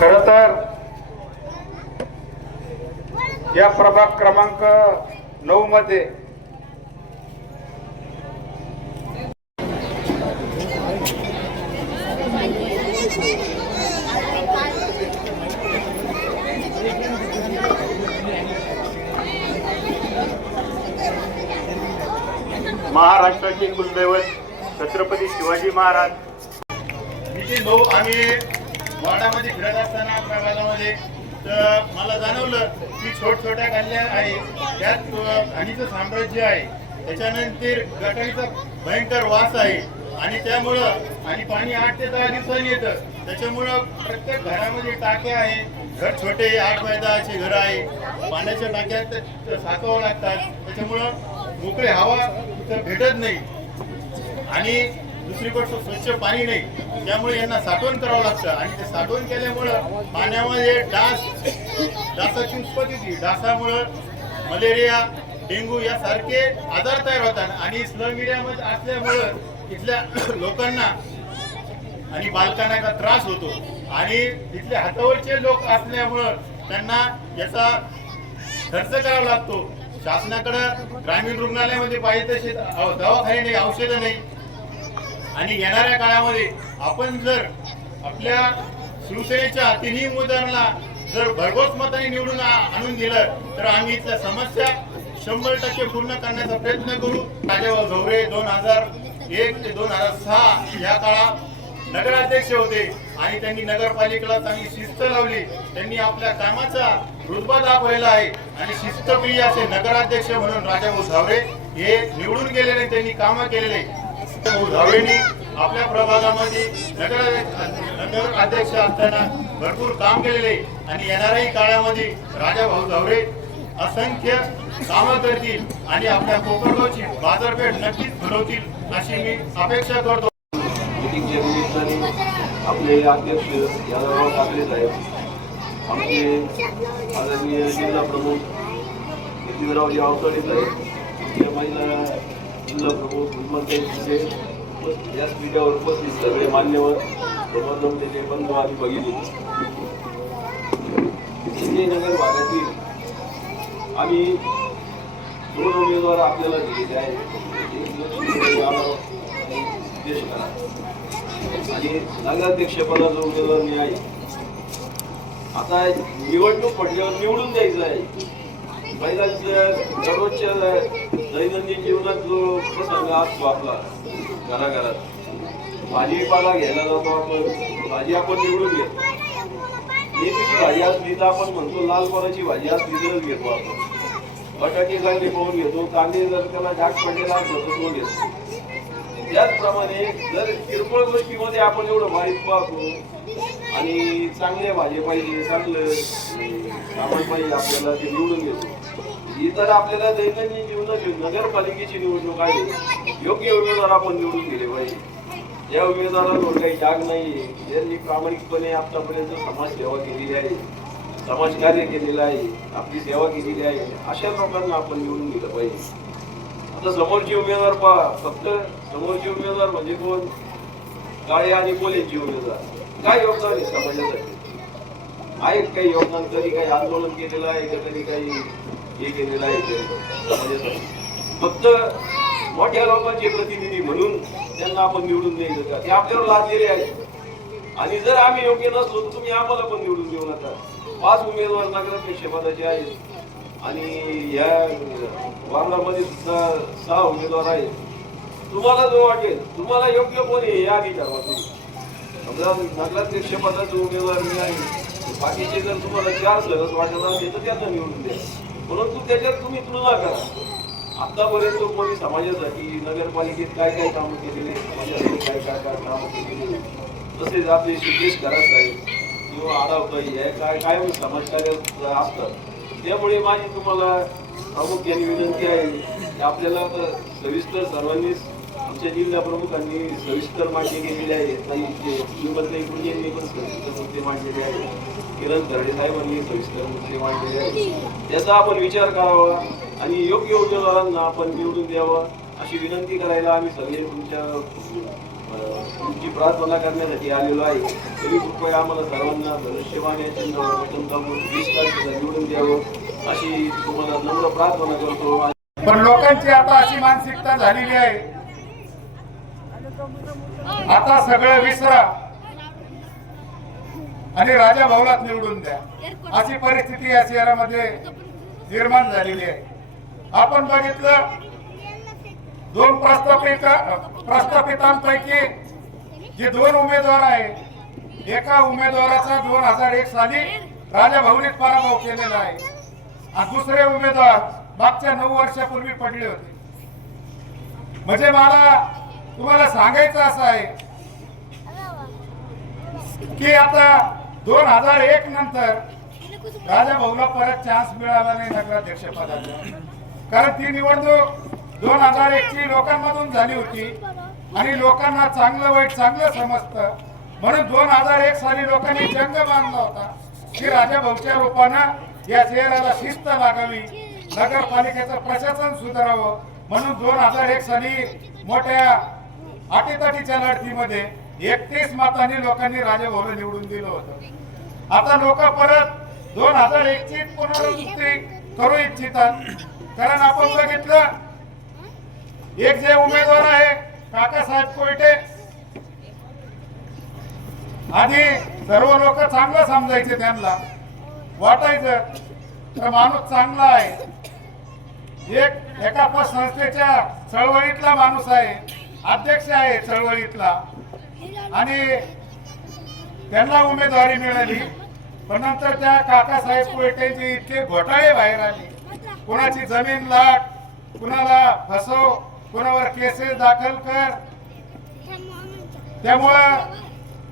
खरं तर या प्रभाग क्रमांक 9 मध्ये महाराष्ट्राचे कुलदैवत छत्रपती शिवाजी महाराज नितीन भाऊ, आम्ही वाडामध्ये फिरत असताना प्रभागामध्ये तर मला जाणवलं की छोट्या गल्ल्या आहे त्यात घाणीचं साम्राज्य आहे, त्याच्यानंतर गटारीचा भयंकर वास आहे आणि त्यामुळं आणि पाणी 8 ते 10 दिवसांनी येतं, त्याच्यामुळं प्रत्येक घरामध्ये टाक्या आहे. घर छोटे 8 बाय 10चे घर आहे, पाण्याच्या टाक्यात साकावं लागतात, त्याच्यामुळं मोकळी हवा तर भेटत नाही आणि दुसरी गोष्ट स्वच्छ पाणी नाही, त्यामुळे यांना साठवण करावं लागतं आणि ते साठवण केल्यामुळं पाण्यामध्ये डासाची उत्पत्ती होती. डासामुळं मलेरिया, डेंग्यू यासारखे आजार तयार होतात आणि स्लम एरियामध्ये असल्यामुळं इथल्या लोकांना आणि बालकांना त्रास होतो आणि तिथले हातावरचे लोक असल्यामुळं त्यांना याचा खर्च करावा लागतो. शासनाकडे ग्रामीण रुग्णालयामध्ये पाहिजे तसे दवाखाने नाही, औषधं नाही आणि येणाऱ्या काळामध्ये आपण जर आपल्या शिवसेनेच्या तिन्ही उमेदवारांना जर भरघोस मताने निवडून आणून दिलं तर आम्ही इथल्या समस्या 100% पूर्ण करण्याचा प्रयत्न करू. राजाभाऊ झवरे 2001 ते 2006 या काळात नगराध्यक्ष होते आणि त्यांनी नगरपालिकेला चांगली शिस्त लावली. त्यांनी आपल्या कामाचा रुतबा दाखवलेला आहे आणि शिस्तप्रिय असे नगराध्यक्ष म्हणून राजाभाऊ झवरे हे निवडून गेलेले, त्यांनी कामं केलेले. झवरेंनी आपल्या प्रभागामध्ये नगर अध्यक्ष असताना भरपूर काम केलेले आणि येणाऱ्याही काळामध्ये राजाभाऊ झवरे असंख्य कामं करतील आणि आपल्या कोकणगावची बाजारपेठ नक्कीच भरवतील अशी मी अपेक्षा करतो. मीटिंगच्या निमित्ताने आपले अध्यक्ष यादवराव ठाकरे साहेब, आमचे आदरणीय जिल्हा प्रमुख पृथ्वीरावजी अवतडे साहेब, महिला जिल्हा प्रमुख हिमंताई शिंदे, या स्पीकावर उपस्थित सगळे मान्यवर प्रबंधक बंधू आम्ही बघितले. नगर भागातील आम्ही 2 उमेदवार आपल्याला दिलेले आहेत आणि नगराध्यक्षपदाचा उमेदवार मी आहे. आता निवडणूक पडल्यावर निवडून द्यायचं आहे. पहिला दररोजच्या दैनंदिन जीवनात जो प्रसंग असतो आपला घराघरात भाजीपाला घ्यायला जातो आपण, भाजी आपण निवडून घेतो. मेथीची भाजी असली तर आपण म्हणतो लाल कोणाची भाजी असली तरच घेतो आपण. बटाटे चांगले पाहून घेतो, कांदे जर त्याला डाग पडलेला असतो तर तो घेतो. त्याचप्रमाणे जर किरकोळ गोष्टीमध्ये आपण एवढं बारीक पाहतो आणि चांगले भाजी पाहिजे, चांगलं सामान पाहिजे आपल्याला, ते निवडून घेतो. ही तर आपल्याला दैनंदिन जीवनात नगरपालिकेची निवडणूक आहे. योग्य उमेदवार आपण निवडून दिले पाहिजे. या उमेदवारांवर काही डाग नाहीये. यांनी प्रामाणिकपणे आतापर्यंत समाजसेवा केलेली आहे, समाजकार्य केलेलं आहे, आपली सेवा केलेली आहे. अशा लोकांना आपण निवडून दिलं पाहिजे. आता समोरची उमेदवार पहा, फक्त समोरची उमेदवार म्हणजे कोण? काळे आणि कोल्हेची उमेदवार. काय योगदान आहे समाजासाठी? आहे काही योगदान? कधी काही आंदोलन केलेलं आहे का? कधी काही हे केलेलं आहे समाजासाठी? फक्त मोठ्या लोकांचे प्रतिनिधी म्हणून त्यांना आपण निवडून द्यायचं का? ते आपल्यावर लादलेले आहेत आणि जर आम्ही योग्य नसलो तर तुम्ही आम्हाला पण निवडून देऊ नका. 5 उमेदवार नगराध्यक्ष पदाचे आहेत आणि या वार्डामध्ये सुद्धा 6 उमेदवार आहेत. तुम्हाला जो वाटेल, तुम्हाला योग्य कोण आहे या विचारावर तुम्ही. समजा नगराध्यक्ष पदाचे उमेदवार मी आहे, बाकीचे जर तुम्हाला 4 सहज वाटत असेल तर त्यांना निवडून द्या, परंतु त्याच्यात तुम्ही तुलना करा. आतापर्यंत कोणी समाजासाठी नगरपालिकेत काय काय कामं केलेले, समाजासाठी काय काय काय कामं केलेले, तसेच आपले सिद्धेश घरात साहेब किंवा आडावताई हे काय समाजकार्य असतात. त्यामुळे माझी तुम्हाला प्रामुख्याने विनंती आहे की आपल्याला सविस्तर सर्वांनीच आमच्या जिल्हा प्रमुखांनी सविस्तर मांडणी केलेली आहे. हिमंताई पण सविस्तर मुद्दे मांडलेले आहेत, किरण तरडे साहेबांनी सविस्तर मुद्दे मांडलेले आहेत. त्याचा आपण विचार करावा आणि योग्य उमेदवारांना आपण निवडून द्यावं अशी विनंती करायला आम्ही सगळे तुमच्या तुमची प्रार्थना करण्यासाठी आलेलो आहे. तरी कृपया आम्हाला सर्वांना धनुष्यबाण या चिन्हावर बटन दाबून 20 तारखेला निवडून द्यावं अशी तुम्हाला नम्र प्रार्थना करतो. पण लोकांची आता अशी मानसिकता झालेली आहे, आता सगळं विसरा आणि राजा भाऊलाच निवडून द्या, अशी परिस्थिती या शहरामध्ये निर्माण झालेली आहे. आपण बघितलं, दोन प्रस्थापितांपैकी जे दोन उमेदवार आहे, एका उमेदवाराचा 2001 साली राजा भाऊनीच पराभव केलेला आहे आणि दुसरे उमेदवार मागच्या 9 वर्षापूर्वी पडले होते. म्हणजे मला तुम्हाला सांगायचं असं आहे की आता 2001 नंतर राजा भाऊला परत चान्स मिळाला नाही नगराध्यक्ष पदाचा, कारण ती निवडणूक 2001 ची लोकांमधून झाली होती आणि लोकांना चांगलं वाईट चांगलं समजतं, म्हणून 2001 साली लोकांनी जंग बांधला होता की राजा भाऊच्या रूपानं या शहराला शिस्त लागावी, नगरपालिकेचं प्रशासन सुधारावं, म्हणून 2001 साली मोठ्या अटीतटीच्या लढतीमध्ये 31 मतांनी लोकांनी राजा भाऊला निवडून दिलं होतं. आता लोक परत 2001 ची पुनरावृत्ती करू इच्छितात, कारण आपण बघितलं, एक जे उमेदवार आहे काकासाहेब कोयटे, आधी सर्व लोक चांगलं समजायचे, त्यांना वाटायचं तर माणूस चांगला आहे, एका पतसंस्थेच्या चळवळीतला माणूस आहे, अध्यक्ष आहे चळवळीतला, आणि त्यांना उमेदवारी मिळाली. पण नंतर त्या काकासाहेब कोयटेंचे इतके घोटाळे बाहेर आले, कुणाची जमीन लाट, कुणाला फसव, कुणावर केसेस दाखल कर, त्यामुळं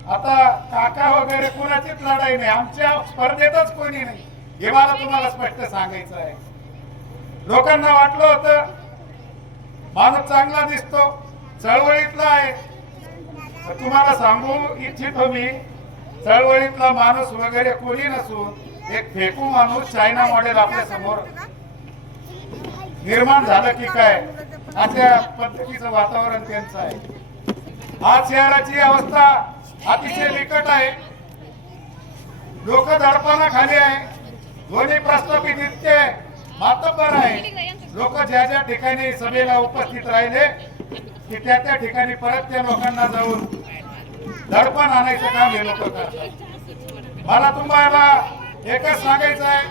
आता काका वगैरे कुणाचीच लढाई नाही, आमच्या स्पर्धेतच कोणी नाही, हे मला तुम्हाला स्पष्ट सांगायचं आहे. लोकांना वाटलं होतं माणूस चांगला दिसतो, चळवळीतला आहे, तुम्हाला सांगू इच्छितो मी, चळवळीतला माणूस वगैरे कोणी नसून एक फेकू माणूस चायना मॉडेल आपल्या समोर निर्माण झालं की काय, अशा पद्धतीचं वातावरण त्यांचं आहे. आज शहराची अवस्था अतिशय बिकट आहे, लोक दडपणाखाली आहे, दोन्ही प्रस्थापित इतके मातब्बर आहे, लोक ज्या ज्या ठिकाणी सभेला उपस्थित राहिले की त्या ठिकाणी परत त्या लोकांना जाऊन दडपण आणायचं काम हे लोक करतात. मला तुम्हाला एकच सांगायचं आहे,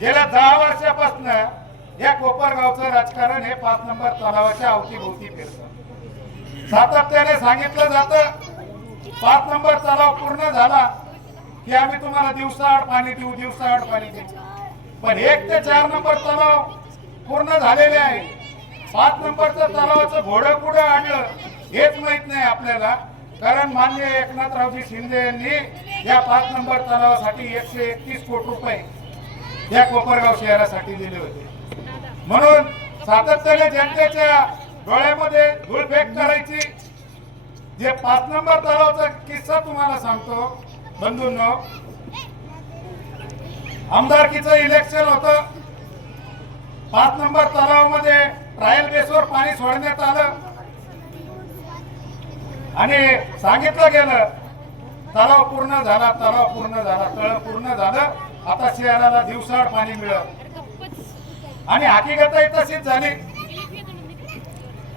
गेल्या 10 वर्षापासून या कोपरगावचं राजकारण हे 5 नंबर तलावाच्या अवतीभोवती फिरतं. सातत्याने सांगितलं जातं 5 नंबर तलाव पूर्ण झाला की आम्ही तुम्हाला दिवसाआड पाणी देऊ, दिवसाआड पाणी देऊ, पण 1 ते 4 नंबर तलाव पूर्ण झालेले आहे. 5 नंबरचं तलावाचं घोडं कुठं आणलं हेच माहित नाही आपल्याला, कारण माननीय एकनाथरावजी शिंदे यांनी या 5 नंबर तलावासाठी 131 कोटी रुपये या कोपरगाव शहरासाठी दिले होते. म्हणून सातत्याने जनतेच्या डोळ्यामध्ये धूळफेक करायची. जे 5 नंबर तलावाचा किस्सा तुम्हाला सांगतो बंधूंनो, आमदारकीचं इलेक्शन होतं, 5 नंबर तलावामध्ये ट्रायल बेसवर पाणी सोडण्यात आलं आणि सांगितलं गेलं तलाव पूर्ण झाला, तलाव पूर्ण झाला, तळ पूर्ण झालं, आता शहराला दिवसाआड पाणी मिळत, आणि हकीकतही तशीच झाली.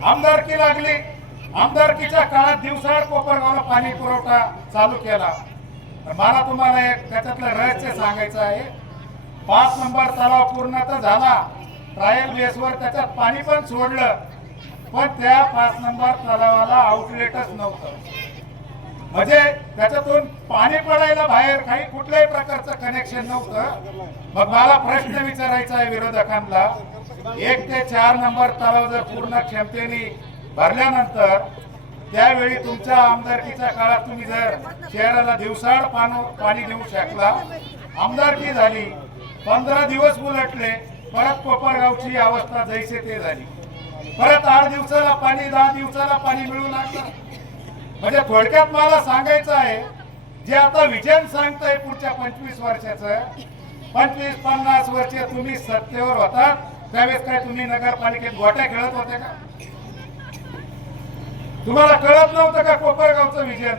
आमदारकी लागली, आमदारकीच्या काळात दिवसाआड कोपरगावला पाणी पुरवठा चालू केला. मला तुम्हाला एक त्याच्यातलं रहस्य सांगायचं आहे, 5 नंबर तलाव पूर्ण तर झाला, ट्रायल बेसवर त्याच्यात पाणी पण सोडलं, पण त्या 5 नंबर तलावाला आउटलेटच नव्हतं, म्हणजे त्याच्यातून पाणी पडायला बाहेर काही कुठल्याही प्रकारचं कनेक्शन नव्हतं. मग मला प्रश्न विचारायचा आहे विरोधकांना, 1 ते 4 नंबर तलाव जर पूर्ण क्षमतेने भरल्यानंतर त्यावेळी तुमच्या आमदारकीच्या काळात तुम्ही जर शहराला दिवसाआड पाणी देऊ शकला, आमदारकी झाली, 15 दिवस उलटले, परत कोपरगावची अवस्था जैसे ते झाली, परत 8 दिवसाला पाणी, 10 दिवसाला पाणी मिळू लागलं. म्हणजे थोडक्यात मला सांगायचं आहे, जे आता विजन सांगताय पुढच्या 25 वर्षाचं, 25-50 वर्ष तुम्ही सत्तेवर होता त्यावेळेस काय तुम्ही नगरपालिकेत गोट्या खेळत होते का? तुम्हाला कळत नव्हतं का कोपरगावचं विजन?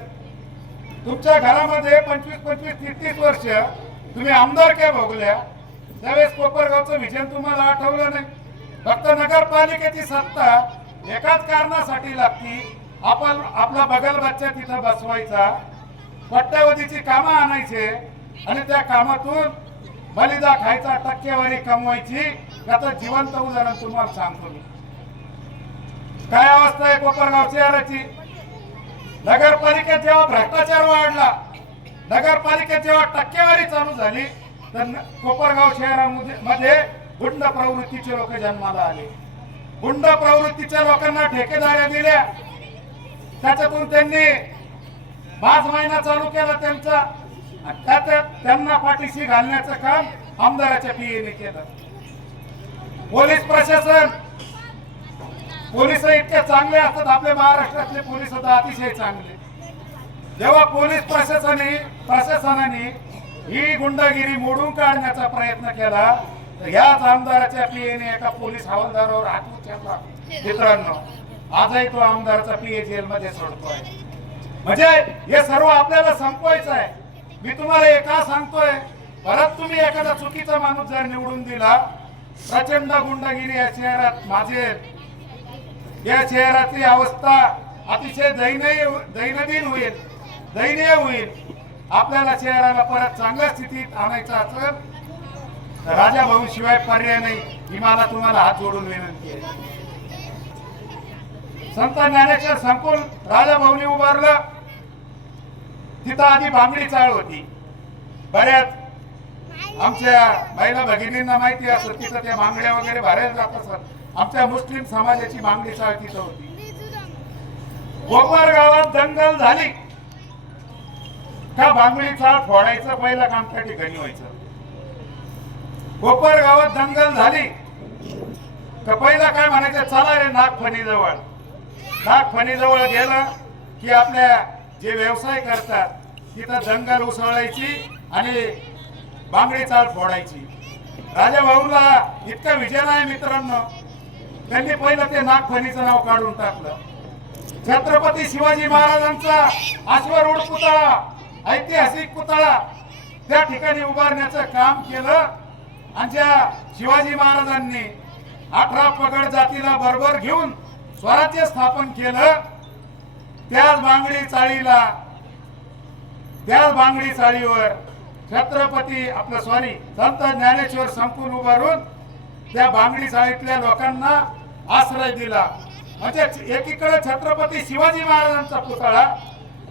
तुमच्या घरामध्ये 25-30 वर्ष तुम्ही आमदारक्या भोगल्या, त्यावेळेस कोपरगावचं विजन तुम्हाला आठवलं नाही. फक्त नगरपालिकेची सत्ता एकाच कारणासाठी लागती, आपण आपला बगल बच्चा तिथं बसवायचा, पट्ट्यावधीची कामं आणायचे आणि त्या कामातून बलिदा खायचा, टक्केवारी कमवायची. त्याचं जिवंत उदाहरण तुम्हाला सांगतो मी. काय अवस्था आहे कोपरगाव शहराची? नगरपालिकेत जेव्हा भ्रष्टाचार वाढला, नगरपालिकेत जेव्हा टक्केवारी चालू झाली, तर कोपरगाव शहरामध्ये गुंड प्रवृत्तीचे लोक जन्माला आले. गुंड प्रवृत्तीच्या लोकांना ठेकेदाऱ्या दिल्या, त्याच्यातून त्यांनी 5 महिना चालू केला त्यांचा. त्यांना पाठीशी घालण्याचं काम आमदाराच्या पीएने केलं. पोलीस प्रशासन, पोलिस इतके चांगले असतात आपल्या महाराष्ट्रातले पोलीस होता अतिशय चांगले. जेव्हा पोलीस प्रशासनाने ही गुंडगिरी मोडून काढण्याचा प्रयत्न केला, तर याच आमदाराच्या पीएने एका पोलीस हवालदारावर हात उचलला. मित्रांनो, आजही तो आमदाराचा पीए जेलमध्ये सोडतोय. म्हणजे हे सर्व आपल्याला संपवायचं आहे. मी तुम्हाला एका सांगतोय, परत तुम्ही एखादा चुकीचा माणूस जर निवडून दिला, प्रचंड गुंडगिरी या शहरात माजेल. या शहराची अवस्था अतिशय दयनीय होईल. आपल्याला शहराला परत चांगल्या स्थितीत आणायचं असेल तर राजा भाऊ शिवाय पर्याय नाही, ही मला तुम्हाला हात जोडून विनंती आहे. संत ज्ञानेश्वर संकुल राजा भाऊनी उभारलं. तिथं आधी बांगडी चाळ होती. बऱ्याच आमच्या महिला भगिनींना माहिती असत, तिथं त्या बांगड्या वगैरे भरायला जात असत. आमच्या मुस्लिम समाजाची बांगडी चाळ तिथं होती. कोपर गावात दंगल झाली का बांगडी चाळ फोडायचं पहिलं काम त्या ठिकाणी व्हायचं. कोपर गावात दंगल झाली का पहिला काय म्हणायचं, चला रे नागफणी जवळ. नागफणी जवळ गेलं की आपल्या जे व्यवसाय करतात तिथं दंगल उसळायची आणि बांगडी चाळ फोडायची. राजा भाऊला इतकं विजन आहे मित्रांनो, त्यांनी पहिलं ते नागफणीचं नाव काढून टाकलं. छत्रपती शिवाजी महाराजांचा अश्वरूढ पुतळा, ऐतिहासिक पुतळा त्या ठिकाणी उभारण्याचं काम केलं. आणि ज्या शिवाजी महाराजांनी 18 पगड जातीला बरोबर घेऊन स्वराज्य स्थापन केलं, त्याच बांगडी चाळीवर छत्रपती संत ज्ञानेश्वर संकुल उभारून त्या बांगडी चाळीतल्या लोकांना आश्रय दिला. म्हणजे एकीकडे छत्रपती शिवाजी महाराजांचा पुतळा,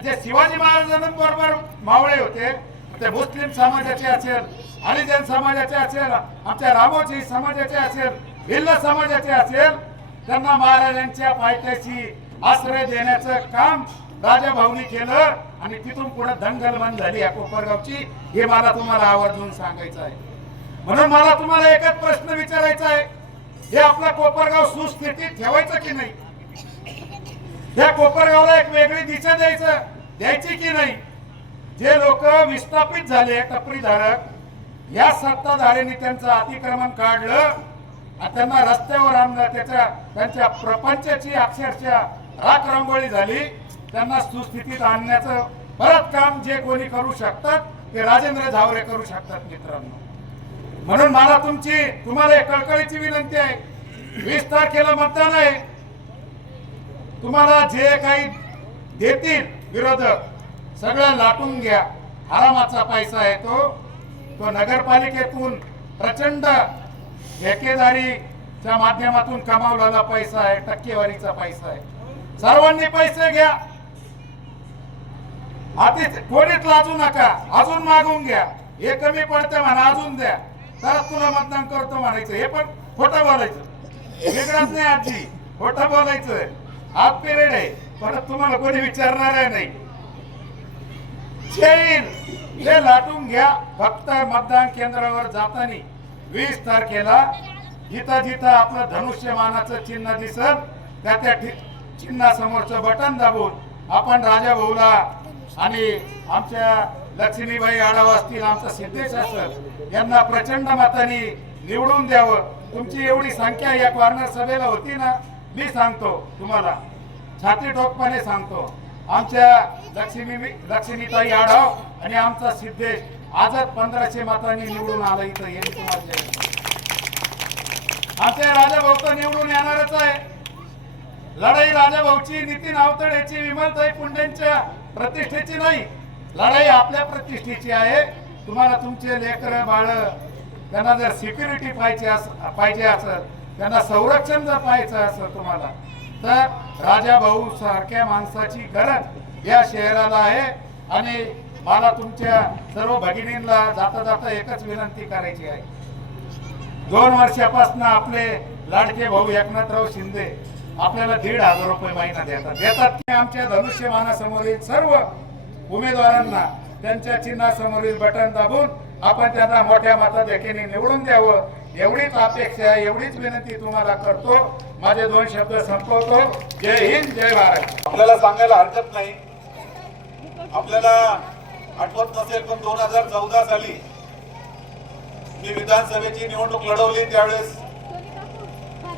जे शिवाजी महाराजांबरोबर मावळे होते, ते मुस्लिम समाजाचे असेल, हरिजन समाजाचे असेल, आमच्या रामोजी समाजाचे असेल, भिल्ल समाजाचे असेल, त्यांना महाराजांच्या पायथ्याशी आश्रय देण्याचं काम राजा भाऊनी केलं. आणि तिथून पुढे दंगल बंद झाली या कोपरगावची, हे मला तुम्हाला आवर्जून सांगायचं आहे. म्हणून मला तुम्हाला एकच प्रश्न विचारायचा आहे, हे आपला कोपरगाव सुस्थितीत ठेवायचं की नाही? या कोपरगावला एक वेगळी दिशा द्यायची की नाही? जे लोक विस्थापित झाले, टपरीधारक, या सत्ताधाऱ्यांनी त्यांचं अतिक्रमण काढलं, त्यांना रस्त्यावर आणलं, त्यांच्या प्रपंचाची अक्षरशः राख रांगोळी झाली. त्यांना सुस्थितीत आणण्याचं परत काम जे कोणी करू शकतात ते राजेंद्र झावरे करू शकतात मित्रांनो. म्हणून मला तुम्हाला एक कळकळीची विनंती आहे, 20 तारखेला मतदान आहे. तुम्हाला जे काही देतील विरोधक सगळं लाटून घ्या. हरामाचा पैसा आहे तो नगरपालिकेतून प्रचंड ठेकेदारीच्या माध्यमातून कमावलेला पैसा आहे, टक्केवारीचा पैसा आहे. सर्वांनी पैसे घ्या, कोणीच लाजू नका, अजून मागून घ्या. हे कमी पडते म्हणा, अजून द्या, तर तुला मतदान करतो म्हणायचं. हे पण खोटं बोलायचं, वेगळंच नाही आजी, खोटं बोलायचं. हाफ पिरियड आहे, परत तुम्हाला कोणी विचारणार नाही. ते लाटून घ्या. फक्त मतदान केंद्रावर जाताना 20 तारखेला जिथं आपलं धनुष्यमानाचं चिन्ह दिसल त्या चिन्हासमोरचं बटन दाबून आपण राजा भाऊला आणि आमच्या लक्ष्मीबाई आढाव असतील, आमचा सिद्धेश असेल, यांना प्रचंड मताने निवडून द्यावं. तुमची एवढी संख्या या कॉर्नर सभेला होती ना, मी सांगतो तुम्हाला, छाती ठोकपणे सांगतो, आमच्या लक्ष्मीताई आढाव आणि आमचा सिद्धेश आजच 1500 मतांनी निवडून आला इथं येईल तुम्हाला जाहीर. आमचे राजाभाऊ तर निवडून येणारच आहे. लढाई राजाभाऊची, नितीन आवतडेची, विमलताई पुंडेंच्या प्रतिष्ठेची नाही, लढाई आपल्या प्रतिष्ठेची आहे. तुम्हाला तुमचे लेकर बाळ त्यांना जर सिक्युरिटी पाहिजे असेल, त्यांना संरक्षण जर पाहिजे असेल तुम्हाला, तर राजाभाऊ सारख्या माणसाची गरज या शहराला आहे. आणि मला तुमच्या सर्व भगिनींना जाता जाता एकच विनंती करायची आहे. 2 वर्षापासून आपले लाडके भाऊ एकनाथराव शिंदे आपल्याला 1,500 रुपये महिना देतात की आमच्या धनुष्यमानासमोरील सर्व उमेदवारांना त्यांच्या चिन्हासमोरील बटन दाबून आपण त्यांना मोठ्या मताधिक्याने निवडून द्यावं, एवढीच अपेक्षा आहे, एवढीच विनंती तुम्हाला करतो. माझे 2 शब्द संपवतो. जय हिंद, जय भारत. आपल्याला सांगायला हरकत नाही, आपल्याला आठवत नसेल पण 2014 साली मी विधानसभेची निवडणूक लढवली. त्यावेळेस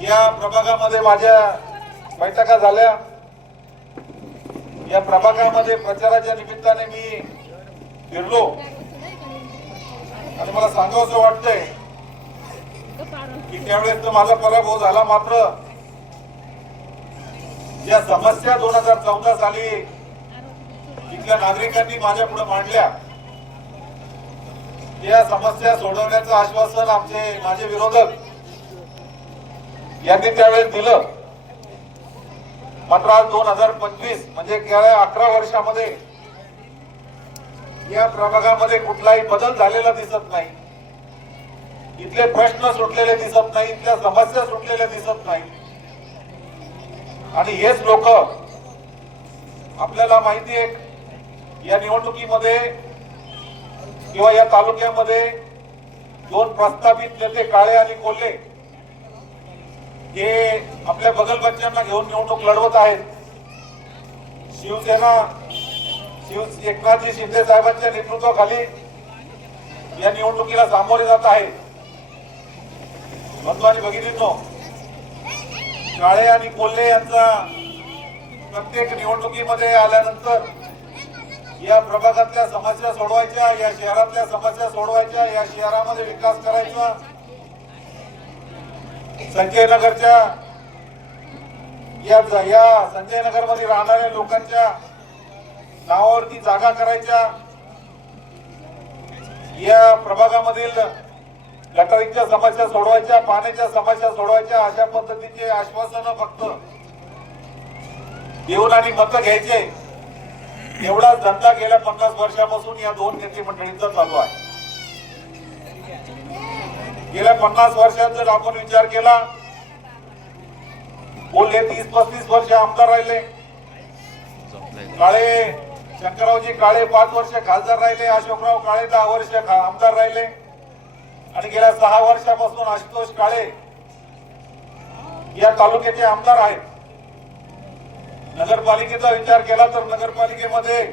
या प्रभागामध्ये माझ्या बैठका झाल्या. या प्रभागामध्ये प्रचाराच्या निमित्ताने मी फिरलो आणि मला सांगावंसं वाटतंय की त्यावेळेस तो माझा पराभव झाला. मात्र या समस्या 2014 साली इथल्या नागरिकांनी माझ्या पुढे मांडल्या, या समस्या सोडवण्याचं आश्वासन माझे विरोधक यांनी त्यावेळेस दिलं. मात्र आज 2025 म्हणजे गेल्या 11 वर्षामध्ये या प्रभागामध्ये कुठलाही बदल झालेला दिसत नाही. इथले प्रश्न सुटलेले दिसत नाही, इथल्या समस्या सुटलेल्या दिसत नाही. आणि हेच लोक, आपल्याला माहिती आहे, या निवडणुकीमध्ये किंवा या तालुक्यामध्ये 2 प्रस्तावित नेते काळे आणि कोल्हे हे आपल्या बगलबच्च्यांना घेऊन निवडणूक लढवत आहेत. शिवसेना एकनाथजी शिंदे साहेबांच्या नेतृत्वाखाली या निवडणुकीला सामोरे जात आहे. बंधू आणि भगिनींनो, काळे आणि कोल्हे यांचा प्रत्येक निवडणुकीमध्ये आल्यानंतर या प्रभागातल्या समस्या सोडवायच्या, या शहरातल्या समस्या सोडवायच्या, या शहरामध्ये विकास करायचा, संजय नगरच्या या संजय नगर मध्ये राहणाऱ्या लोकांच्या नावावरती जागा करायच्या, या प्रभागामधील गटारींच्या समस्या सोडवायच्या, पाण्याच्या समस्या सोडवायच्या, अशा पद्धतीचे आश्वासनं फक्त देऊन आणि मतं घ्यायचे, एवढाच धंदा गेल्या 50 वर्षापासून या 2 नेते मंडळींचा चालू आहे. गेल्या 50 वर्षात जर आपण विचार केला, कोल्हे 30-35 वर्ष आमदार राहिले, काळे शंकररावजी काळे 5 वर्ष खासदार राहिले, अशोकराव काळे 10 वर्ष आमदार राहिले आणि गेल्या 6 वर्षापासून आशुतोष काळे या तालुक्याचे आमदार आहेत. नगरपालिकेचा विचार केला तर नगरपालिकेमध्ये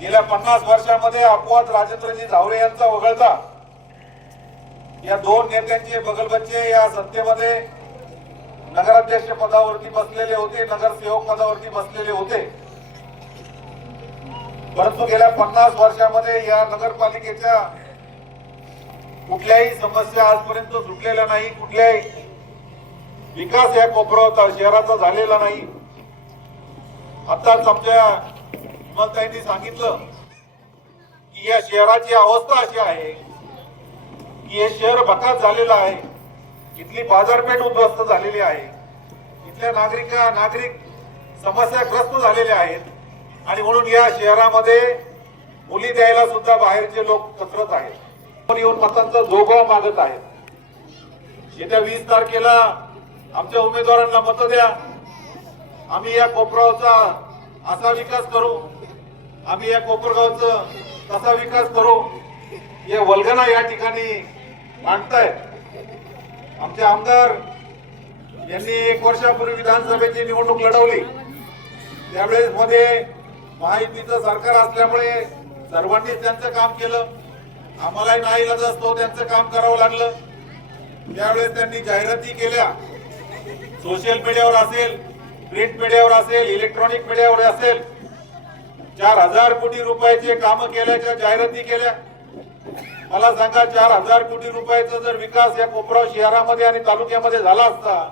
गेल्या 50 वर्षामध्ये अपवाद राजेंद्रजी झावरे यांचा वगळता या 2 नेत्यांचे बगलबच्चे या सत्तेमध्ये नगराध्यक्ष पदावरती बसलेले होते, नगरसेवक पदावरती बसलेले होते. परंतु गेल्या 50 वर्षामध्ये या नगरपालिकेच्या कुठल्याही समस्या आजपर्यंत सुटलेल्या नाही, कुठल्याही विकास या कोपऱ्यात शहराचा झालेला नाही. आताच आमच्या विमलताईंनी सांगितलं की या शहराची अवस्था अशी आहे की हे शहर बकास झालेलं आहे. इथली बाजारपेठ उद्ध्वस्त झालेली आहे, इथल्या नागरिक समस्याग्रस्त झालेले आहेत आणि म्हणून या शहरामध्ये मुली द्यायला सुद्धा बाहेरचे लोक कचरत आहेत, येऊन मतांचा जोगवा मागत आहेत. येत्या 20 तारखेला आमच्या उमेदवारांना मतं द्या, आम्ही या कोपरगावचा असा विकास करू, आम्ही या कोपरगावचा तसा विकास करू. या वल्गना या ठिकाणी मांडतायत. आमचे आमदार यांनी 1 वर्षापूर्वी विधानसभेची निवडणूक लढवली, त्यावेळेस मध्ये महायुतीचं सरकार असल्यामुळे सर्वांनीच त्यांचं काम केलं, आम्हालाही नाईलाज असतो त्यांचं काम करावं लागलं. त्यावेळेस त्यांनी जाहिराती केल्या, सोशल मीडियावर असेल प्रिंट मीडियावर असेल, इलेक्ट्रॉनिक मीडियावर असेल, 4,000 कोटी रुपयाचे काम केल्याच्या जाहिराती केल्या. मला सांगा, 4,000 कोटी रुपयाचा जर विकास या कोपराव शहरामध्ये आणि तालुक्यामध्ये झाला असता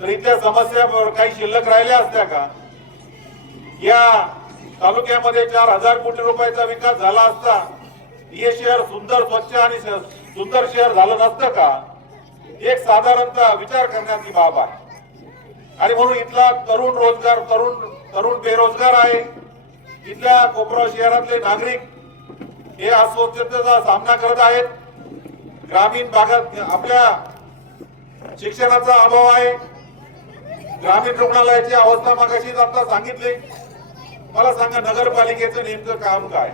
तर इथल्या समस्या काही शिल्लक राहिल्या असत्या का? या तालुक्यामध्ये 4,000 कोटी रुपयाचा विकास झाला असता, हे शहर सुंदर, स्वच्छ आणि सुंदर शहर झालं नसतं का? एक साधारणतः विचार करण्याची बाब आहे. आणि म्हणून इथला तरुण बेरोजगार आहे. इथल्या कोपराव शहरातले नागरिक हे अस्वच्छतेचा सामना करत आहेत. ग्रामीण भागात आपल्या शिक्षणाचा अभाव आहे. ग्रामीण रुग्णालयाची अवस्था मगाशीच आता सांगितली. मला सांगा, नगरपालिकेचं नेमकं काम काय?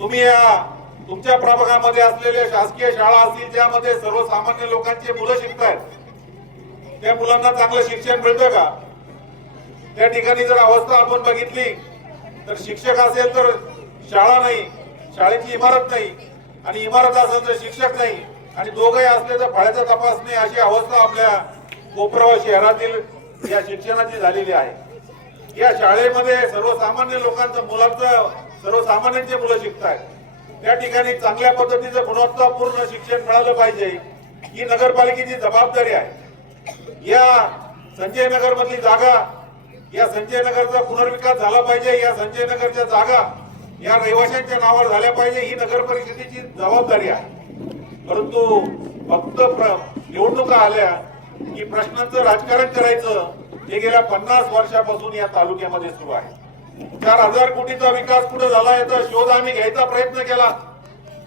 तुम्ही या तुमच्या प्रभागामध्ये असलेल्या शासकीय शाळा असतील ज्यामध्ये सर्वसामान्य लोकांची मुलं शिकतायत, त्या मुलांना चांगलं शिक्षण मिळतं का? त्या ठिकाणी जर अवस्था आपण बघितली तर शिक्षक असेल तर शाळा नाही, शाळेची इमारत नाही, आणि इमारत असेल तर शिक्षक नाही, आणि दोघंही असले तर फळ्याचा तपास नाही, अशी अवस्था आपल्या कोपराव शहरातील या शिक्षणाची झालेली आहे. या शाळेमध्ये सर्वसामान्य सर्वसामान्यांचे मुलं शिकतायत. त्या ठिकाणी चांगल्या पद्धतीचं गुणवत्तापूर्ण शिक्षण मिळालं पाहिजे, ही नगरपालिकेची जबाबदारी आहे. या संजय नगर मधली जागा, या संजय नगरचा पुनर्विकास झाला पाहिजे. या संजय नगरच्या जागा या रहिवाशांच्या नावावर झाल्या पाहिजे, ही नगर परिषदेची जबाबदारी आहे. परंतु फक्त निवडणुका आल्या की प्रश्नांचं राजकारण करायचं, हे गेल्या 50 वर्षापासून या तालुक्यामध्ये सुरू आहे. 4,000 कोटीचा विकास कुठे झाला याचा शोध आम्ही घ्यायचा प्रयत्न केला.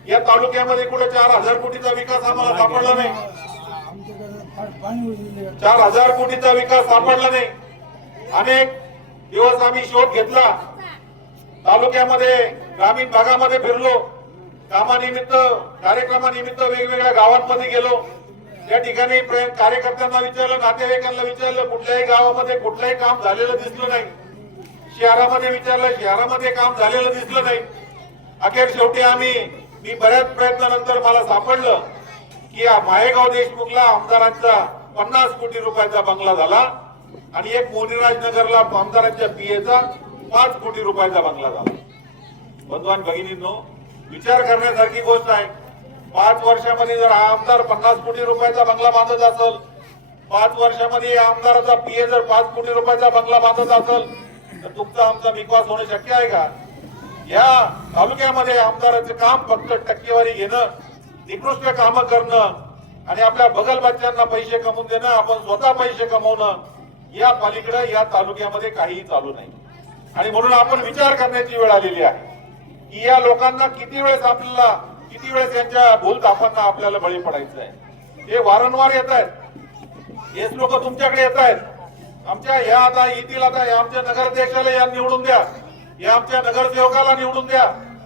या तालुक्यामध्ये कुठे 4,000 कोटीचा विकास आम्हाला सापडला नाही. 4,000 कोटीचा विकास सापडला नाही. अनेक दिवस आम्ही शोध घेतला. तालुक्यामध्ये, ग्रामीण भागामध्ये फिरलो, कामानिमित्त, कार्यक्रमानिमित्त वेगवेगळ्या गावांमध्ये गेलो. त्या ठिकाणी कार्यकर्त्यांना विचारलं, नातेवाईकांना विचारलं, कुठल्याही गावामध्ये कुठलंही काम झालेलं दिसलं नाही. शहरामध्ये विचारलं, शहरामध्ये काम झालेलं दिसलं नाही. अखेर शेवटी मी बऱ्याच प्रयत्नानंतर मला सापडलं की माहेगाव देशमुखला आमदारांचा 50 कोटी रुपयाचा बंगला झाला, आणि एक मोनीराज नगरला आमदारांच्या पीएचा 5 कोटी रुपयाचा बंगला झाला. बंधू आणि भगिनींनो, विचार करण्यासारखी गोष्ट आहे. 5 वर्षामध्ये जर हा आमदार 50 कोटी रुपयाचा बंगला बांधत असेल, 5 वर्षामध्ये आमदाराचा पीए जर 5 कोटी रुपयाचा बंगला बांधत असेल, तर तुमचा आमचा विकास होणं शक्य आहे का? या तालुक्यामध्ये आमदाराचं काम फक्त टक्केवारी घेणं, निकृष्ट कामं करणं आणि आपल्या बगल बच्च्यांना पैसे कमवून देणं, आपण स्वतः पैसे कमवणं, या पलीकडे या तालुक्यामध्ये काहीही चालू नाही. आणि म्हणून आपण विचार करण्याची वेळ आलेली आहे की या लोकांना किती वेळेस यांच्या भूलथापांना आपल्याला बळी पडायचं आहे. हे वारंवार येत आहेत. हेच लोक तुमच्याकडे येत आहेत. आमच्या या आता येथील, आता आमच्या नगराध्यक्षाला या निवडून द्या, या आमच्या नगरसेवकाला निवडून द्या,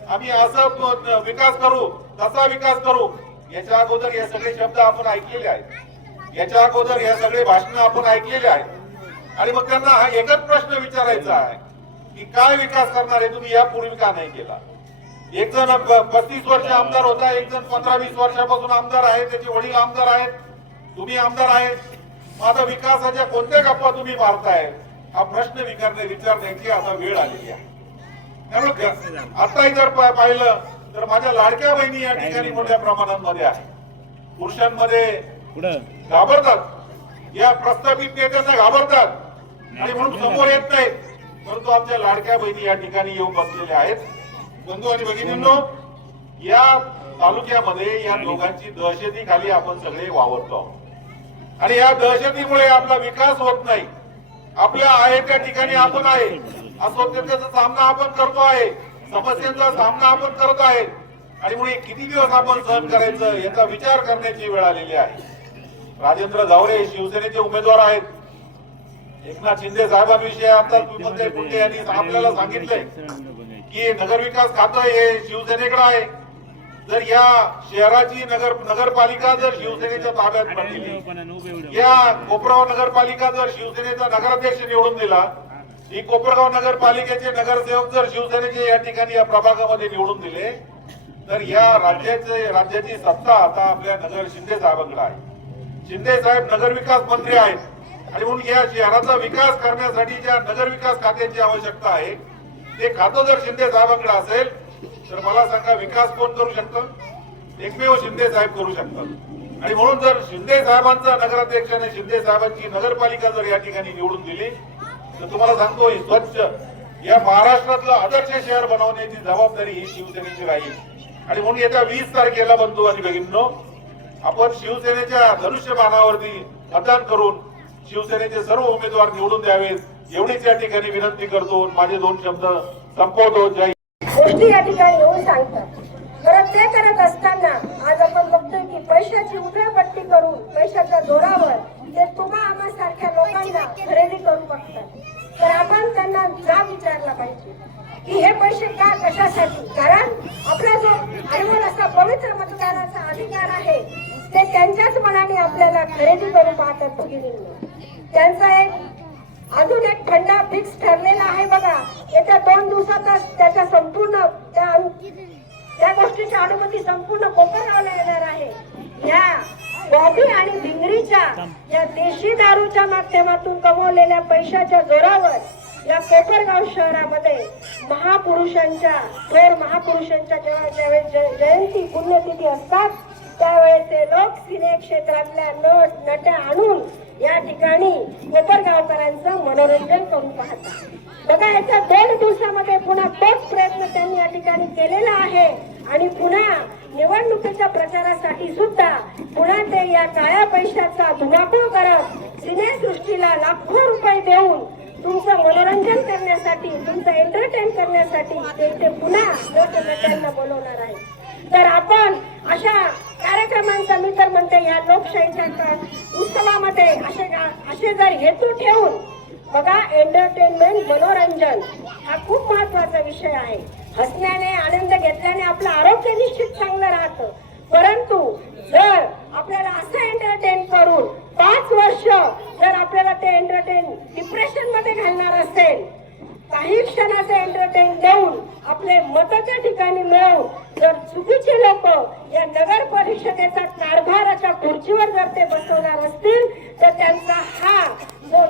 आम्ही असं विकास करू, तसा विकास करू. याच्या अगोदर हे सगळे शब्द आपण ऐकलेले आहेत. याच्या अगोदर हे सगळे भाषणं आपण ऐकलेले आहेत. आणि मग त्यांना हा एकच प्रश्न विचारायचा आहे की काय विकास करणार आहे तुम्ही, यापूर्वी का नाही केला? एक जण 35 वर्ष आमदार होता, एक जण 15-20 वर्षापासून आमदार आहे, त्याचे वडील आमदार आहेत, तुम्ही आमदार आहेत. माझा विकासाच्या कोणत्या गप्पा तुम्ही मारताय, हा प्रश्न विचारण्याची आता वेळ आलेली आहे. त्यामुळे आताही जर पाहिलं तर माझ्या लाडक्या बहिणी या ठिकाणी मोठ्या प्रमाणामध्ये आहे. पुरुषांमध्ये घाबरतात, या प्रस्थापित नेत्यांना घाबरतात आणि म्हणून समोर येत नाहीत. परंतु आमच्या लाडक्या बहिणी या ठिकाणी येऊन बसलेल्या आहेत. बंधू आणि भगिनींनो, या तालुक्यामध्ये या दोघांची दहशतीखाली आपण सगळे वावरतो आहोत. आणि या दहशतीमुळे आपला विकास होत नाही. आपल्या आहे त्या ठिकाणी आपण आहे, अस्वच्छतेचा सामना आपण करतो आहे, समस्यांचा सामना आपण करत आहे. आणि म्हणून किती दिवस आपण सहन करायचं याचा विचार करण्याची वेळ आलेली आहे. राजेंद्र जावरे शिवसेनेचे उमेदवार आहेत. एकनाथ शिंदे साहेबांविषयी आता कुंटे यांनी आपल्याला सांगितलंय की नगरविकास खातं हे शिवसेनेकडे आहे. जर या शहराची नगरपालिका जर शिवसेनेच्या ताब्यात पडली, या कोपरगाव नगरपालिका जर शिवसेनेचा नगराध्यक्ष निवडून दिला, ही कोपरगाव नगरपालिकेचे नगरसेवक जर शिवसेनेचे या ठिकाणी या प्रभागामध्ये निवडून दिले, तर या राज्याची सत्ता आता आपल्या शिंदे साहेबांकडे आहे. शिंदे साहेब नगरविकास मंत्री आहेत. आणि म्हणून या शहराचा विकास करण्यासाठी ज्या नगर विकास खात्याची आवश्यकता आहे ते खातं जर शिंदे साहेबांकडे असेल तर मला सांगा विकास कोण करू शकतं? एकमेव शिंदे साहेब करू शकतात. आणि म्हणून जर शिंदे साहेबांचा नगराध्यक्षाने शिंदे साहेबांची नगरपालिका जर या ठिकाणी निवडून दिली तर तुम्हाला सांगतो ही स्वच्छ या महाराष्ट्रातलं आदर्श शहर बनवण्याची जबाबदारी ही शिवसेनेची राहील. आणि म्हणून येत्या 20 तारखेला बंधू आणि भगिनींनो आपण शिवसेनेच्या धनुष्यबाणावरती मतदान करून शिवसेनेचे सर्व उमेदवार निवडून द्यावेत एवढीच या ठिकाणी विनंती करतो. माझे 2 शब्द संपवतो. जय गोष्टी या ठिकाणी येऊन सांगतात. बरं ते करत असताना आज आपण बघतोय की पैशाची उधळपट्टी करून पैशाच्या जोरावर ते तुम्हा आम्हासारख्या लोकांना खरेदी करू बघतात. तर आपण त्यांना जाब विचारला पाहिजे की हे पैसे का कशासाठी? कारण आपला जो अनमोल असा पवित्र मतदानाचा अधिकार आहे ते त्यांच्याच मनाने आपल्याला खरेदी करू पाहतात. भगिनींनी त्यांचा अजून एक फंडा फिक्स ठरलेला आहे बघा. येत्या 2 दिवसातच त्याच्या संपूर्ण त्या गोष्टीची अनुमती संपूर्ण कोपरगावला येणार आहे. या बॉबी आणि भिंगरीच्या या देशी दारूच्या माध्यमातून कमवलेल्या पैशाच्या जोरावर या कोपरगाव शहरामध्ये थोर महापुरुषांच्या ज्यावेळेस जयंती पुण्यतिथी असतात त्यावेळेस ते लोक सिने क्षेत्रातल्या नट्या आणून या ठिकाणी कोपरगावकरांचं मनोरंजन करून पाहतात. बघा येत्या 2 दिवसामध्ये पुन्हा तोच प्रयत्न त्यांनी या ठिकाणी केलेला आहे. आणि पुन्हा निवडणुकीच्या प्रचारासाठी सुद्धा पुन्हा ते या काळ्या पैशाचा धुमाकूळ करत सिनेसृष्टीला लाखो रुपये देऊन तुमचं मनोरंजन करण्यासाठी तुमचं एंटरटेन करण्यासाठी ते पुन्हा लोकनेत्यांना बोलवणार आहे. तर आपण अशा कार्यक्रमांचा मी तर म्हणते या लोकशाहीच्या उत्सवामध्ये असे जर हेतू ठेवून बघा एंटरटेनमेंट मनोरंजन हा खूप महत्वाचा विषय आहे. हसण्याने आनंद घेतल्याने आपलं आरोग्य निश्चित चांगलं राहतं. परंतु जर आपल्याला असं एंटरटेन करून 5 वर्ष जर आपल्याला ते एंटरटेन डिप्रेशन मध्ये घालणार असेल काही क्षणाचे एंटरटेन देऊन आपले मत त्या ठिकाणी मिळवून जर चुकीचे लोक या नगर परिषदेचा कारभाराच्या खुर्चीवर जर ते बसवणार असतील तर त्यांचा जो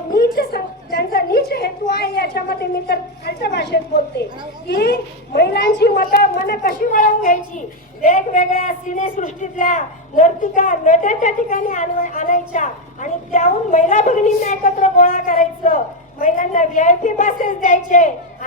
त्यांचा नीच हेतू आहे याच्यामध्ये मी तर खालच्या भाषेत बोलते की महिलांची मन कशी वळवून घ्यायची वेगवेगळ्या सिनेसृष्टीतल्या नर्तिका नट्या त्या ठिकाणी आणायच्या आणि त्याहून महिला भगिनींना एकत्र गोळा करायचं महिलांना VIP पासेस द्यायचे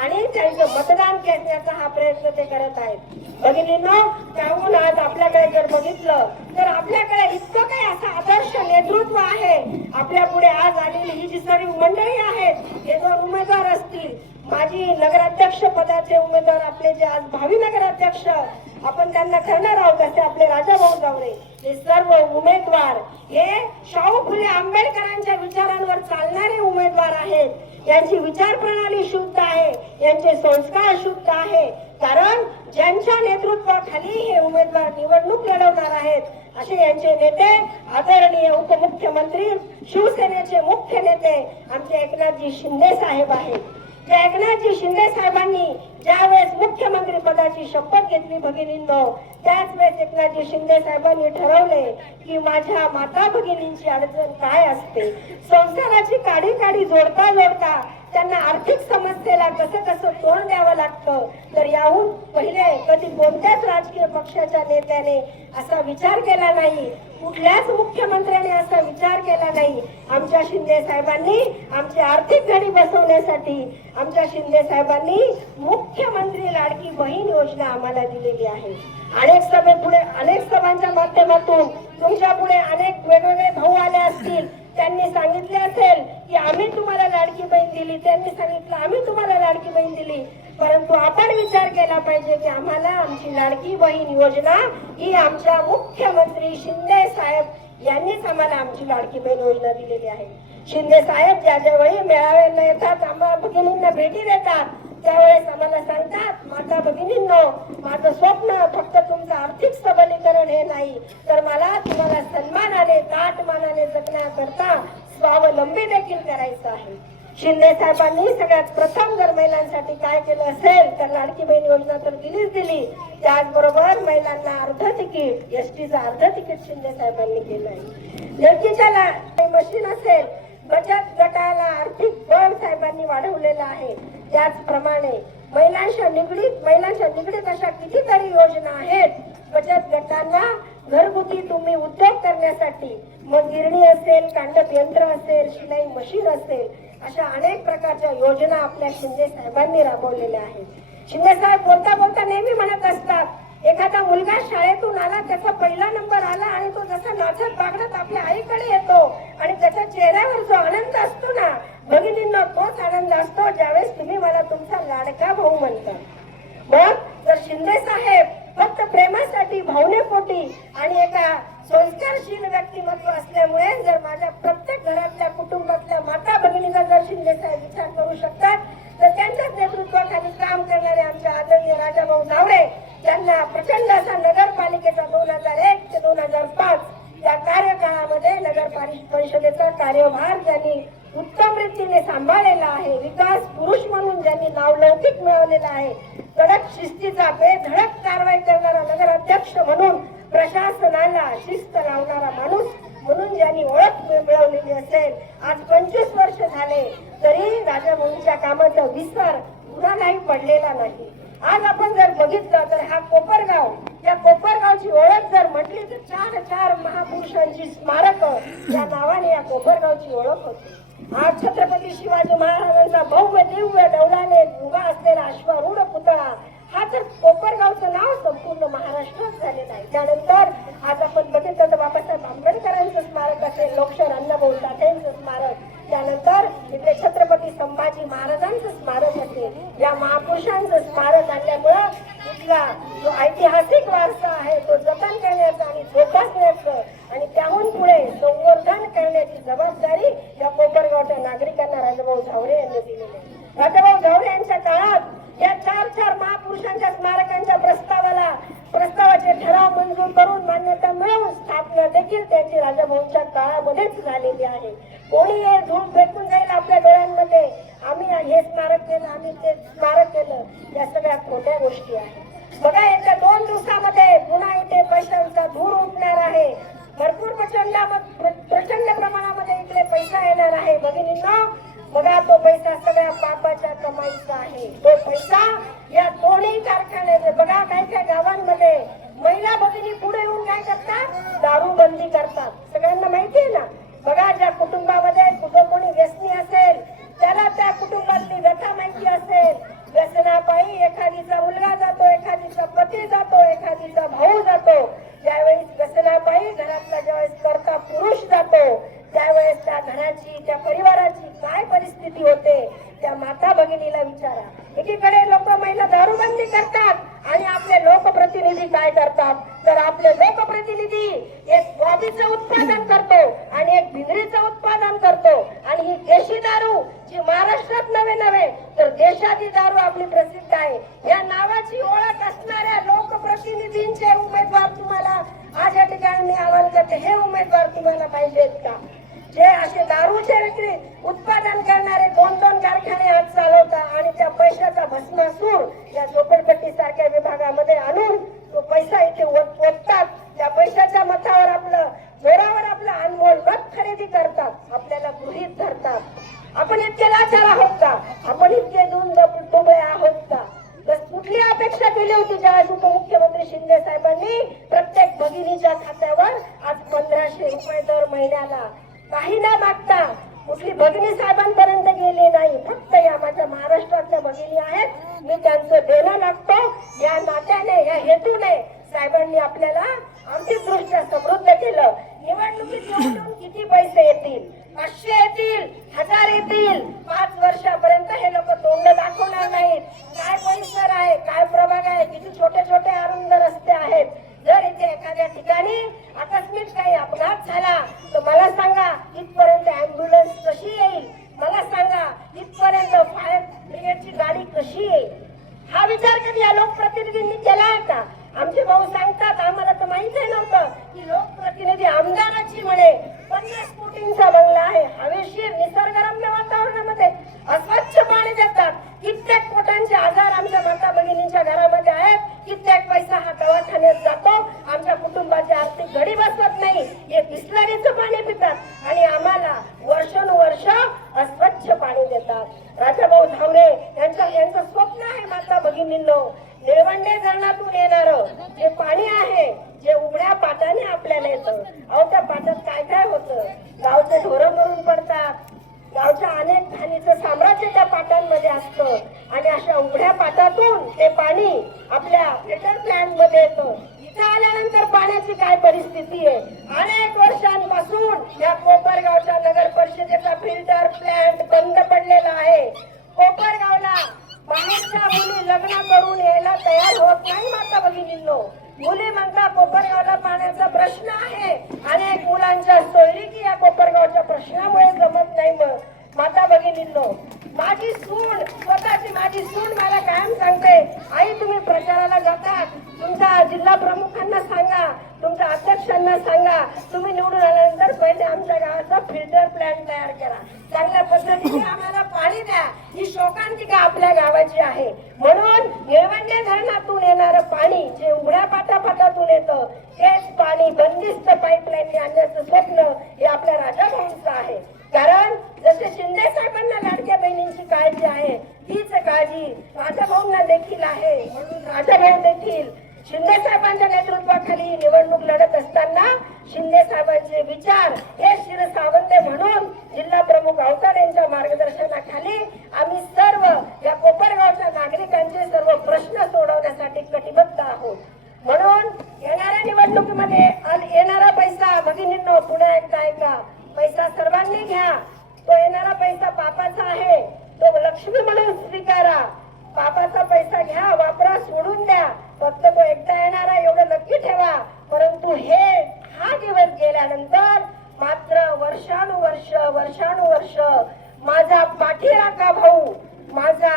आणि त्यांचं मतदान घेण्याचा हा प्रयत्न ते करत आहेत. भगिनींनो त्याहून आज आपल्याकडे जर बघितलं तर आपल्याकडे इतकं काही असं आदर्श नेतृत्व आहे. आपल्या पुढे आज आलेली ही जी सर्व मंडळी आहेत हे 2 उमेदवार असतील माजी नगराध्यक्ष पदाचे उमेदवार आपले जे आज भावी नगराध्यक्ष आपण त्यांना ठरणार आहोत असे आपले राजाभाऊ जावरे हे सर्व उमेदवार हे शाहू फुले आंबेडकरांच्या विचारांवर चालणारे उमेदवार आहेत. यांची विचार प्रणाली शुद्ध आहे यांचे संस्कार शुद्ध आहे. कारण ज्यांच्या नेतृत्वाखाली हे उमेदवार निवडणूक लढवणार आहेत असे यांचे नेते आदरणीय उपमुख्यमंत्री शिवसेनेचे मुख्य नेते आमचे एकनाथजी शिंदे साहेब आहेत. जे एकनाथजी शिंदे साहेबांनी ज्यावेळेस मुख्यमंत्री पदाची शपथ घेतली भगिनींनो त्याच वेळेस एकनाथजी शिंदे साहेबांनी ठरवले की माझ्या माता भगिनींची अडचण काय असते संसाराची काडी जोडता त्यांना आर्थिक समस्येला कसं तोंड द्यावं लागतं. तर याहून पहिले कधी कोणत्याच राजकीय पक्षाच्या नेत्याने असा विचार केला नाही कुठल्याच मुख्यमंत्र्याने असा विचार केला नाही. आमच्या शिंदे साहेबांनी आमची आर्थिक घडी बसवण्यासाठी आमच्या शिंदे साहेबांनी मुख्यमंत्री लाडकी बहीण योजना आम्हाला दिलेली आहे. अनेक सभांच्या माध्यमातून तुमच्या पुढे अनेक वेगवेगळे भाऊ आले असतील त्यांनी सांगितले असेल की आम्ही तुम्हाला लाडकी बहीण दिली त्यांनी सांगितलं आम्ही तुम्हाला लाडकी बहीण दिली. परंतु आपण विचार केला पाहिजे की आम्हाला आमची लाडकी बहीण योजना ही आमच्या मुख्यमंत्री शिंदे साहेब यांनीच आम्हाला आमची लाडकी बहीण योजना दिलेली आहे. शिंदे साहेब ज्या वेळी मेळाव्यांना येतात आम्हाला भगिनींना भेटी देतात त्यावेळेस आम्हाला सांगतात माता भगिनींनो माझं स्वप्न फक्त तुमचं आर्थिक सबलीकरण हे नाही तर मला तुम्हाला सन्मानाने ताटमानाने जगण्याकरता स्वावलंबी देखील करायचं आहे. शिंदे साहेबांनी सगळ्यात प्रथम जर महिलांसाठी काय केलं असेल तर लाडकी बहीण योजना तर दिलीच दिली त्याचबरोबर महिलांना अर्ध तिकीट STचं अर्ध तिकीट शिंदे साहेबांनी केलंय. लेकीच्या मशीन असेल बचत गटाला आर्थिक बळ साहेबांनी वाढवलेलं आहे. त्याचप्रमाणे महिलांच्या निगडीत अशा कितीतरी योजना आहेत. बचत गटांना घरगुती तुम्ही उद्योग करण्यासाठी, मग गिरणी असेल, कांडप यंत्र असेल, शिलाई मशीन असेल, अशा अनेक प्रकारच्या योजना आपल्या शिंदे साहेबांनी राबवलेल्या आहेत. शिंदे साहेब बोलता बोलता नेहमी म्हणत असतात, एखादा मुलगा शाळेतून आला, त्याचा पहिला नंबर आला आणि तो जसा नाचत बागडत आपल्या आईकडे येतो आणि त्याच्या चेहऱ्यावर जो आनंद असतो ना भगिनींना, तोच आनंद असतो ज्यावेळेस तुम्ही मला तुमचा लाडका भाऊ म्हणता. मग जर शिंदे साहेब फक्त प्रेमासाठी, भावनेपोटी आणि एका संस्कारशील व्यक्तिमत्व असल्यामुळे जर माझ्या प्रत्येक घरातल्या कुटुंबातल्या माता भगिनीचा जर शिंदे साहेब विचार करू शकतात, तर त्यांच्याच नेतृत्वाखाली काम करणारे आमचे आदरणीय राजाभाऊ झावरे त्यांना प्रचंड असा नगरपालिकेचा 2001 ते 2005 या कार्यकाळामध्ये नगर परिषदेचा कार्यभार ज्यांनी उत्तम रीतीने सांभाळलेला आहे, विकास पुरुष म्हणून ज्यांनी नावलौकिक मिळवलेला आहे, कडक शिस्तीचा बेधडक कारवाई करणारा नगराध्यक्ष म्हणून प्रशासनाला शिस्त लावणारा माणूस म्हणून ज्यांनी ओळख मिळवलेली असेल, आज 25 वर्ष झाले तरी राजाभाऊंच्या कामाचा विसर कुणालाही पडलेला नाही. आज आपण जर बघितलं तर हा कोपरगाव, या कोपरगावची ओळख जर म्हटली तर 4 महापुरुषांची स्मारक या नावाने या कोपरगावची ओळख होती. आज छत्रपती शिवाजी महाराजांचा भव्य दिव्य डौलाने उभा असलेला अश्वारूढ पुतळा हा तर कोपरगावचं नाव संपूर्ण महाराष्ट्रात झालेलं आहे. त्यानंतर आज आपण बघितलं तर बाबासाहेब आंबेडकरांचं स्मारक असेल, लोकशाहीर अण्णाभाऊ साठेंचं स्मारक, त्यानंतर इथे छत्रपती संभाजी महाराजांचं स्मारक असेल, या महापुरुषांचं स्मारक आणल्यामुळं इथला जो ऐतिहासिक वारसा आहे तो जतन करण्याचा आणि जोपासण्याचं आणि त्याहून पुढे संवर्धन करण्याची जबाबदारी या कोपरगावच्या नागरिकांना राजाभाऊ झावरे यांनी दिलेली आहे. राजाभाऊ झावरे यांच्या काळात या 4 महापुरुषांच्या स्मारकांच्या प्रस्तावाचे ठराव मंजूर करून मान्यता मिळवून स्थापना देखील त्यांची राजाभाऊंच्या काळामध्येच झालेली आहे. कोणी हे धूळ फेकून जाईल आपल्या डोळ्यांमध्ये, आम्ही हे स्मारक केलं, आम्ही ते स्मारक केलं, या सगळ्या खोट्या गोष्टी आहेत. बघा येत्या 2 दिवसामध्ये पुन्हा इथे पैशांचा धूर उठणार आहे. भरपूर प्रचंड प्रमाणामध्ये इकडे पैसा येणार आहे. भगिनींनो बघा, तो पैसा सगळ्या पापाच्या कमाईचा आहे. तो पैसा या दोन्ही कारखान्याचे, बघा काही गावांमध्ये महिला भगिनी पुढे येऊन काय करतात, दारूबंदी करतात. सगळ्यांना माहिती आहे ना. बघा ज्या कुटुंबामध्ये कोणी व्यसनी असेल त्याला त्या कुटुंबातली व्यथा माहिती असेल. व्यसनापायी एखादीचा मुलगा जातो, एखादीचा पती जातो, एखादीचा भाऊ जातो. ज्यावेळेस व्यसनापायी घरातला ज्यावेळेस करता पुरुष जातो त्यावेळेस त्या घराची, त्या परिवाराची काय परिस्थिती होते त्या माता भगिनीला विचारा. एकीकडे लोक महिला दारूबंदी करतात आणि आपले लोकप्रतिनिधी काय करतात, तर आपले लोकप्रतिनिधी एक बॉबीचं उत्पादन करतो आणि एक भिंगरीचं उत्पादन करतो आणि ही देशी दारू जी महाराष्ट्रात नव्हे तर देशाची दारू आपली प्रसिद्ध आहे, या नावाची ओळख असणाऱ्या लोकप्रतिनिधींचे उमेदवार तुम्हाला आज या ठिकाणी मी आवाहन करते, हे उमेदवार तुम्हाला पाहिजेत का? जे असे दारूचे विक्री उत्पादन करणारे 2 कारखाने आज चालवतात आणि त्या पैशाचा भस्मासूर या झोपडपट्टी सारख्या विभागामध्ये आणून तो पैसा इथे ओततात. त्या पैशाच्या मतावर जोरावर आपलं अनमोल मत खरेदी करतात, आपल्याला गृहीत धरतात. आपण इतके लाचार आहोत का? आपण इतके दुबळे आहोत का? कुठली अपेक्षा केली होती ज्यावेळेस उपमुख्यमंत्री शिंदे साहेबांनी प्रत्येक भगिनीच्या खात्यावर आज 1500 रुपये दर महिन्याला, काही न मागता कुठली भगिनी साहेबांपर्यंत गेली नाही. फक्त या माझ्या महाराष्ट्रातल्या भगिनी आहेत, मी त्यांचं देणं लागतो या नात्याने, या हेतूने साहेबांनी आपल्याला आर्थिकदृष्ट्या समृद्ध केलं. निवडणुकीत निवडून किती पैसे येतील, 500 येतील, 1000 येतील, 5 वर्षापर्यंत हे लोक तोंड दाखवणार नाहीत. काय परिसर आहे, काय प्रभाग आहे, किती छोटे छोटे अरुंद रस्ते आहेत. जर इथे एखाद्या ठिकाणी आकस्मिक काही अपघात झाला तर मला सांगा इथपर्यंत ऍम्ब्युलन्स कशी येईल, मला सांगा इथपर्यंत फायर ब्रिगेडची गाडी कशी येईल. हा विचार कधी या लोकप्रतिनिधींनी केला आहे का? आमचे भाऊ सांगतात, आम्हाला तर माहिती नव्हतं की लोकप्रतिनिधी आमदाराची म्हणे 50 कोटींचा बंगला आहे, हवेशीर निसर्गरम्य वातावरणामध्ये अस्वच्छ पाणी देतात. कित्येक कोट्यांचे आजार आमच्या माता भगिनींच्या घरामध्ये आहेत, कित्येक पैसा हा दवाखान्यात जातो, आमच्या कुटुंबाची आर्थिक घडी बसत नाही, हे बिस्लरीचं पाणी पितात आणि आम्हाला वर्षानुवर्ष भगिनींनो, निळवंडे धरणातून येणारं जे पाणी आहे, जे उघड्या पाटाने आपल्याला येतं, अहो त्या पाटात काय काय होतं, गावचे ढोरं मरून पडतात, गावच्या अनेक घाणीचं साम्राज्य त्या पाटांमध्ये असतं आणि अशा उघड्या पाटातून ते पाणी आपल्या फिल्टर प्लांट मध्ये येतं. इथं आल्यानंतर पाण्याची काय परिस्थिती आहे, अनेक वर्षांपासून या कोपरगावच्या नगर परिषदेचा फिल्टर प्लांट बंद पडलेला आहे. कोपरगावला बाहेरच्या मुली लग्न करून यायला तयार होत नाही माता भगिनींनो. मुली म्हणता कोपरगावला पाण्याचा प्रश्न आहे, अनेक मुलांच्या सोयरीकी या कोपरगावच्या प्रश्नामुळे जमत नाही. मग माता भगिनींनो, माझी सून, स्वतःची माझी सून मला कायम सांगते, आई तुम्ही प्रचाराला जातात, तुमच्या जिल्हा प्रमुखांना सांगा, तुमच्या अध्यक्षांना सांगा, तुम्ही निवडून आल्यानंतर पहिले आमच्या गावाचा फिल्टर प्लांट तयार करा, चांगल्या पद्धतीने आम्हाला पाणी द्या. ही शोकांतिका आपल्या गावाची आहे. म्हणून निळवंडे धरणातून येणारं पाणी जे उघड्या पाटापाटातून येतं, तेच पाणी बंदिस्त पाईपलाईनने आणण्याचं स्वप्न हे आपल्या राजाभाऊंचं आहे. कारण जसे शिंदे साहेबांना लाडक्या बहिणींची काळजी आहे, तीच काळजी राजाभाऊंना देखील आहे. म्हणून राजाभाऊ देखील शिंदे साहेबांच्या नेतृत्वाखाली निवडणूक लढत असताना शिंदे साहेबांचे विचार हे शिरसावंते म्हणून जिल्हा प्रमुख अवतार यांच्या मार्गदर्शनाखाली आम्ही सर्व या कोपरगावच्या नागरिकांचे सर्व प्रश्न सोडवण्यासाठी कटिबद्ध आहोत. म्हणून येणाऱ्या निवडणुकीमध्ये येणारा पैसा भगिनींनो, पुन्हा एकदा ऐका, पैसा सर्वांनी घ्या. तो येणारा पैसा बापाचा आहे, तो लक्ष्मी म्हणून स्वीकारा. बापाचा पैसा घ्या, वापरा, सोडून द्या, फक्त तो एकदा येणारा एवढं नक्की ठेवा. परंतु हा दिवस गेल्यानंतर मात्र वर्षानुवर्ष माझा पाठीराखा भाऊ, माझा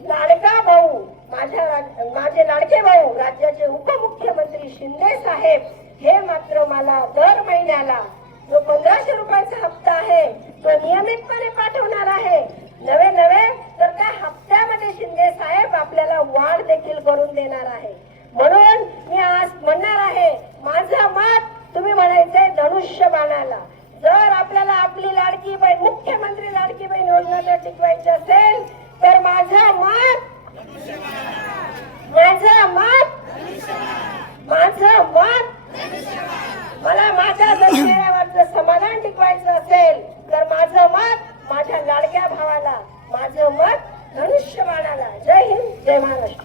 लाडका भाऊ, माझे लाडके भाऊ राज्याचे उपमुख्यमंत्री शिंदे साहेब हे मात्र मला दर महिन्याला जो 1500 रुपयाचा हप्ता आहे तो नियमितपणे पाठवणार आहे. नवे तर त्या हप्त्यामध्ये शिंदे साहेब आपल्याला वाढ देखील करून देणार आहे. म्हणून मी आज म्हणणार आहे, माझं मत तुम्ही म्हणायचंय धनुष्यबाणाला. जर आपल्याला आपली लाडकी बहीण, मुख्यमंत्री लाडकी बहीण योजना जर टिकवायची असेल तर माझं मत मला माझ्या दक्षिणेवरचं समाधान टिकवायचं असेल तर माझं मत माझ्या लाडक्या भावाला, माझं मत धनुष्यबाणाला. जय हिंद, जय महाराष्ट्र.